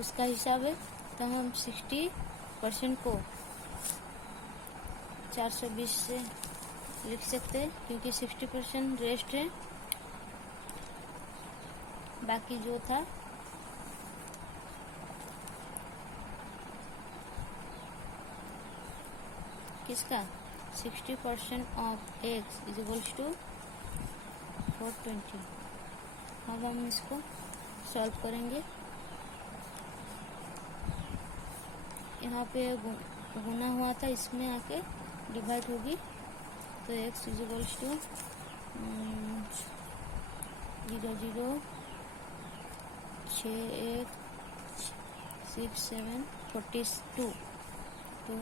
उसका हिसाब है। तो हम 60% को 420 से लिख सकते हैं क्योंकि 60% रेस्ट है, बाकी जो था किसका 60% of x is equals to 420। अब हम इसको सॉल्व करेंगे। यहाँ पे गुना हुआ था, इसमें आके डिवाइड होगी तो x इज इक्वल्स टू 0 0 6 1 6 7 42 तो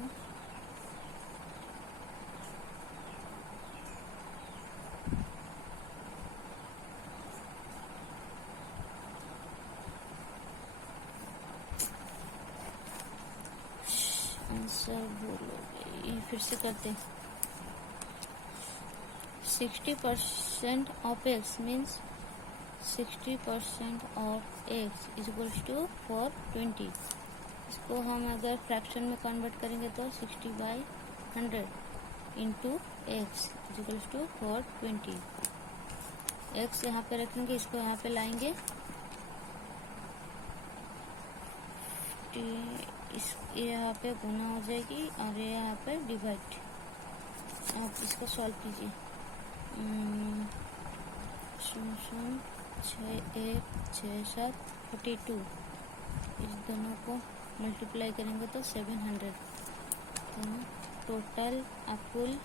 आंसर बोलो, ये फिर से करते हैं। 60% of x means 60% of x is equals to 420। इसको हम अगर फ्रैक्शन में कन्वर्ट करेंगे तो 60/100 into x is equals to 420। x यहाँ पे रखेंगे, इसको यहाँ पे लाएंगे, ये यहाँ पे गुना हो जाएगी और ये यहाँ पे डिवाइड। आप इसको सॉल्व कीजिए। 6 1 6 7 42, इस दोनों को मल्टीप्लाई करेंगे तो 700। तो total Apple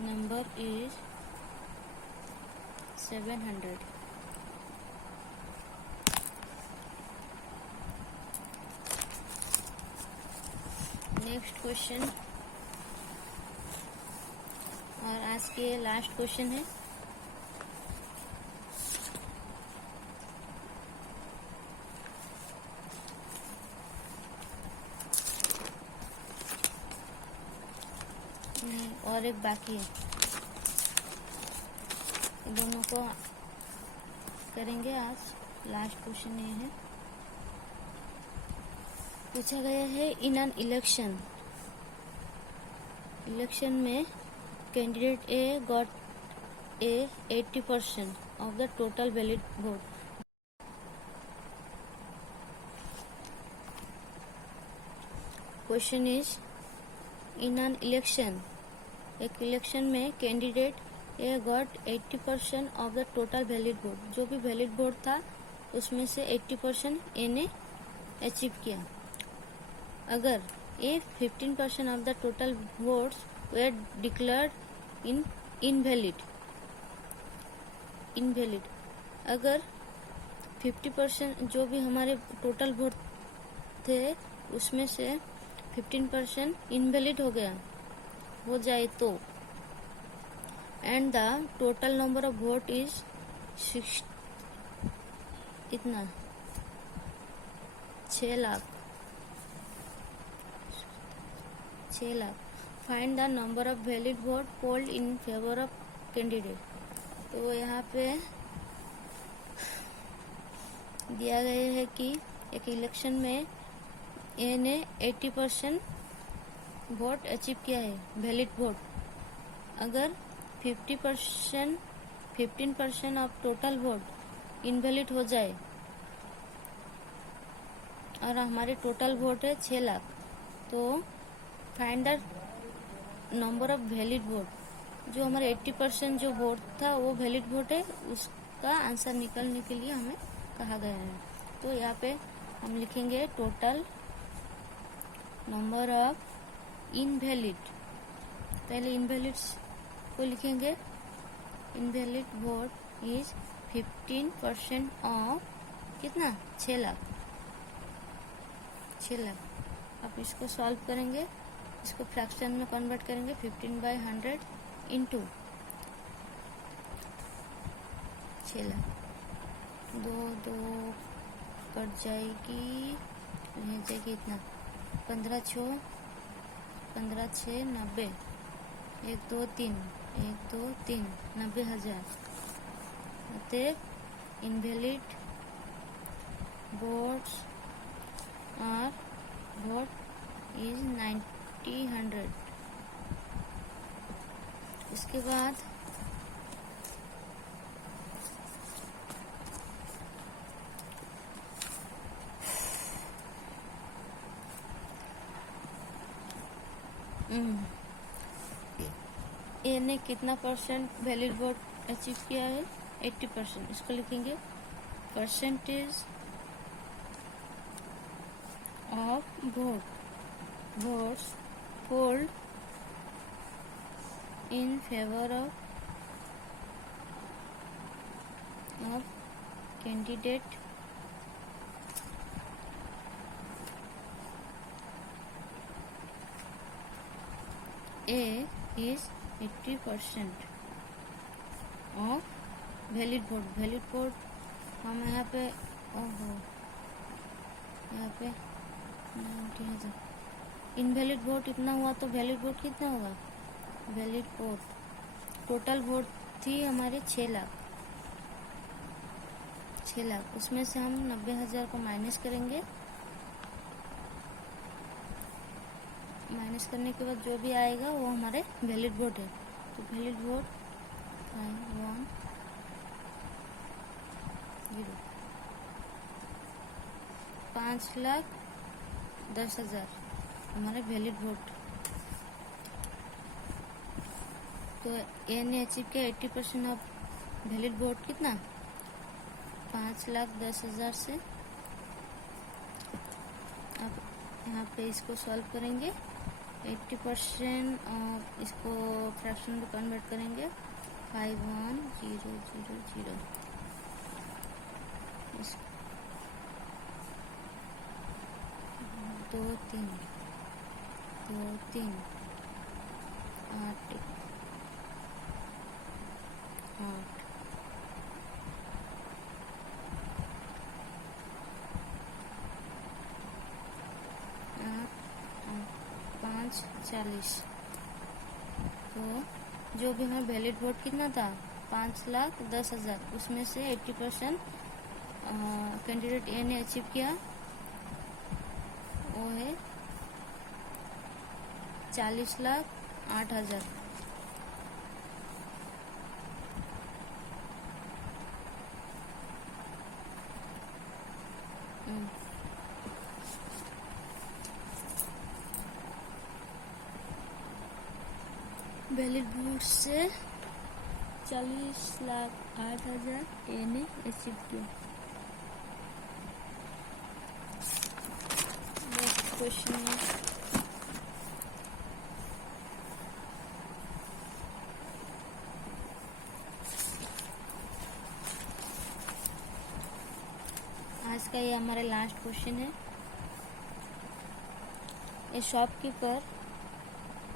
number is 700। Next question, और आज के लास्ट क्वेश्चन है। और एक बाकी है, दोनों को करेंगे आज। लास्ट क्वेश्चन ये है, पूछा गया है इन एन इलेक्शन में candidate A got 80% of the total valid vote. Question is in an election, एक इलेक्शन में candidate A got 80% of the total valid vote. जो भी वैलिड वोट था उसमें से 80% ए ने अचीव किया। अगर a 15% of the total votes were declared invalid, अगर 50% जो भी हमारे टोटल वोट थे उसमें से 15% इनवैलिड हो जाए तो, and the total number of vote is 6 lakh. Find the number of valid vote polled in favour of candidate. तो यहाँ पे दिया गया है कि एक इलेक्शन में ए ने 80% वोट अचीव किया है, वैलिड वोट। अगर 15% ऑफ टोटल वोट इनवैलिड हो जाए और हमारे टोटल वोट है 6 लाख, तो find the number of valid vote. जो हमारा 80% जो वोट था वो वैलिड वोट है, उसका आंसर निकलने के लिए हमें कहा गया है। तो यहाँ पे हम लिखेंगे टोटल नंबर ऑफ इनवैलिड, पहले इनवैलिड्स को लिखेंगे। इनवैलिड वोट इज 15% ऑफ कितना, 6 लाख, 6 लाख। अब इसको सॉल्व करेंगे, इसको फ्रैक्शन में कन्वर्ट करेंगे। 15/100 इंटू 6 लाख, 2 कट जाएगी, रह जाएगी इतना, 15×6 90, 1 2 3 90,000। अतः इनवैलिड वोट्स और वोट इज 90,100। इसके बाद ए ने कितना परसेंट वैलिड वोट अचीव किया है, 80%। इसको लिखेंगे percentage of votes polled in favor of candidate A is 80% of valid vote. Valid vote हम यहाँ पे, ओहो यहाँ पे 90,000, इनवैलिड वोट इतना हुआ तो वैलिड वोट कितना होगा, वैलिड वोट टोटल वोट थी हमारे 6 लाख, 6 लाख। उसमें से हम 90,000 को माइनस करेंगे। माइनस करने के बाद जो भी आएगा वो हमारे वैलिड वोट है। तो वैलिड वोट 5,10,000 हमारे वैलिड वोट। तो ए ने अचीव किया 80% ऑफ वैलिड वोट, कितना, 5,10,000 से। अब यहाँ पे इसको सॉल्व करेंगे, 80% ऑफ, इसको फ्रैक्शन में कन्वर्ट करेंगे। 51,000 2 3 8 5 40। तो जो भी हमारा वैलिड वोट कितना था, 5,10,000, उसमें से 80% कैंडिडेट ए ने अचीव किया, वो है 40,08,000। वैलिड वोट से 40,08,000 ए ने अचीव किया। नेक्स्ट क्वेश्चन है, आज का ये हमारा लास्ट क्वेश्चन है। ए shopkeeper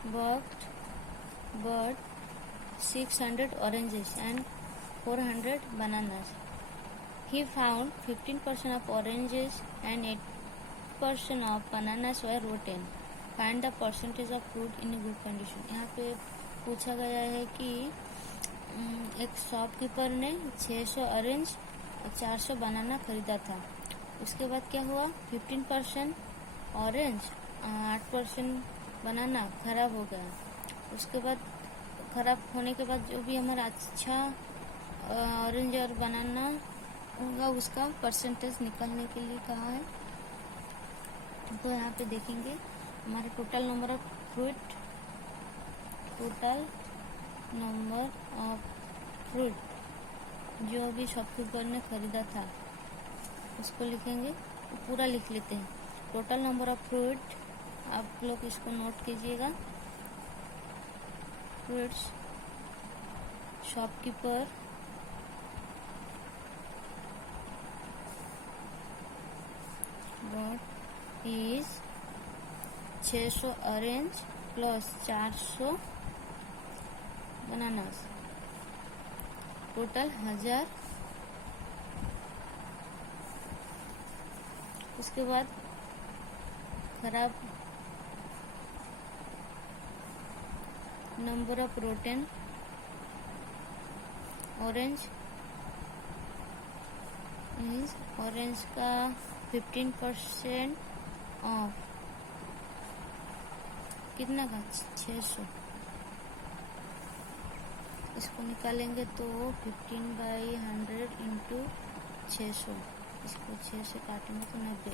worked bought 600 oranges and 400 bananas. He found 15% of oranges and 8% of bananas were rotten. Find the percentage of fruit in good condition. यहाँ पे पूछा गया है कि एक शॉपकीपर ने 600 ऑरेंज और 400 बनाना खरीदा था। उसके बाद क्या हुआ, 15% ऑरेंज, 8% बनाना खराब हो गया। उसके बाद खराब होने के बाद जो भी हमारा अच्छा ऑरेंज और बनाना होगा उसका परसेंटेज निकालने के लिए कहा है। तो यहाँ पे देखेंगे हमारे total number of fruit, total number of fruit, जो भी शॉपकीपर ने खरीदा था उसको लिखेंगे, पूरा लिख लेते हैं। टोटल नंबर ऑफ फ्रूट, आप लोग इसको नोट कीजिएगा। Fruits shopkeeper bot is 600 orange plus 400 bananas, total 1000। उसके बाद खराब number of rotten orange means orange का 15% ऑफ, कितना का 600, इसको निकालेंगे तो 15/100 इंटू 600, इसको 6 से काटेंगे तो 90।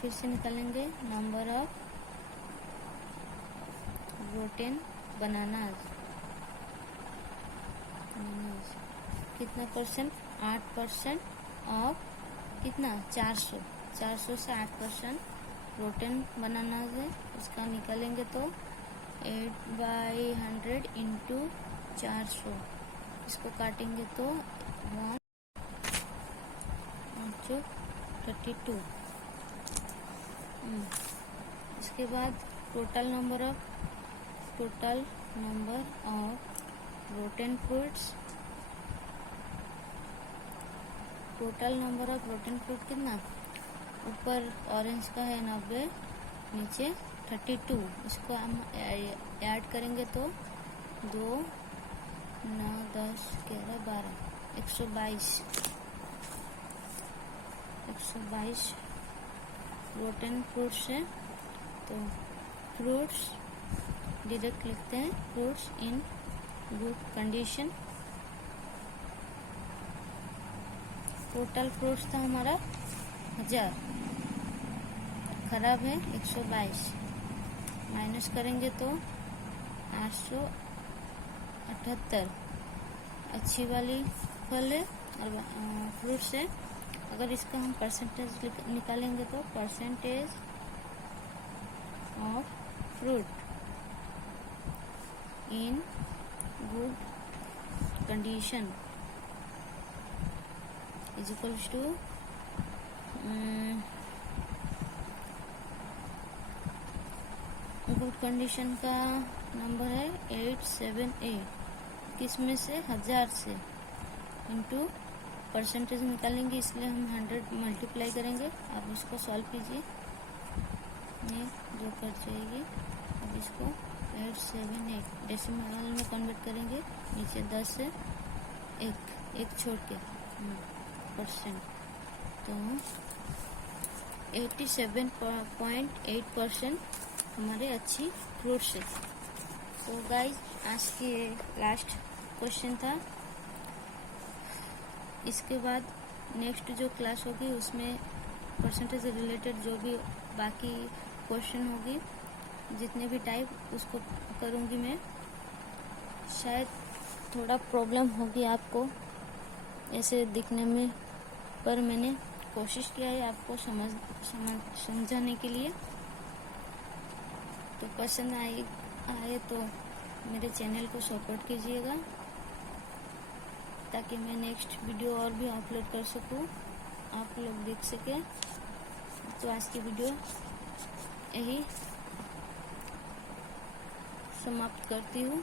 फिर से निकालेंगे नंबर ऑफ रोटेन बनानास, कितना परसेंट, 8% ऑफ, कितना 400, 400 से 8% रोटेन बनानास है, उसका निकालेंगे तो 8/100 इंटू 400, इसको काटेंगे तो 32। इसके बाद total number of rotten fruits, total number of rotten fruit कितना, ऊपर ऑरेंज का है 90, नीचे 32, इसको हम ऐड करेंगे तो 2, 9, 10, 11, 12, 122 रोटेन फ्रूट्स है। तो फ्रूट्स डायरेक्ट लिखते हैं, फ्रूट्स इन गुड कंडीशन। टोटल फ्रूट्स था हमारा 1000, खराब है 122, माइनस करेंगे तो 878। अच्छी वाली फल है और फ्रूट्स है। अगर इसका हम परसेंटेज निकालेंगे तो percentage of fruit in good condition is equals to good condition का नंबर है 878, किसमें से 1000 से, इंटू परसेंटेज निकालेंगे इसलिए हम 100 मल्टीप्लाई करेंगे। आप इसको सॉल्व कीजिए, ये 2 कट जाएगी। अब इसको 878 डेसिमल में कन्वर्ट करेंगे, नीचे 10 से एक छोड़ के परसेंट, तो 87.8% हमारे अच्छी फ्रूट्स है। तो गाइज आज की लास्ट क्वेश्चन था। इसके बाद नेक्स्ट जो क्लास होगी उसमें परसेंटेज से रिलेटेड जो भी बाकी क्वेश्चन होगी, जितने भी टाइप, उसको करूँगी मैं। शायद थोड़ा प्रॉब्लम होगी आपको ऐसे दिखने में, पर मैंने कोशिश किया है आपको समझाने के लिए। तो पसंद आए तो मेरे चैनल को सपोर्ट कीजिएगा, ताकि मैं नेक्स्ट वीडियो और भी अपलोड कर सकूं, आप लोग देख सके। तो आज की वीडियो यही समाप्त करती हूँ।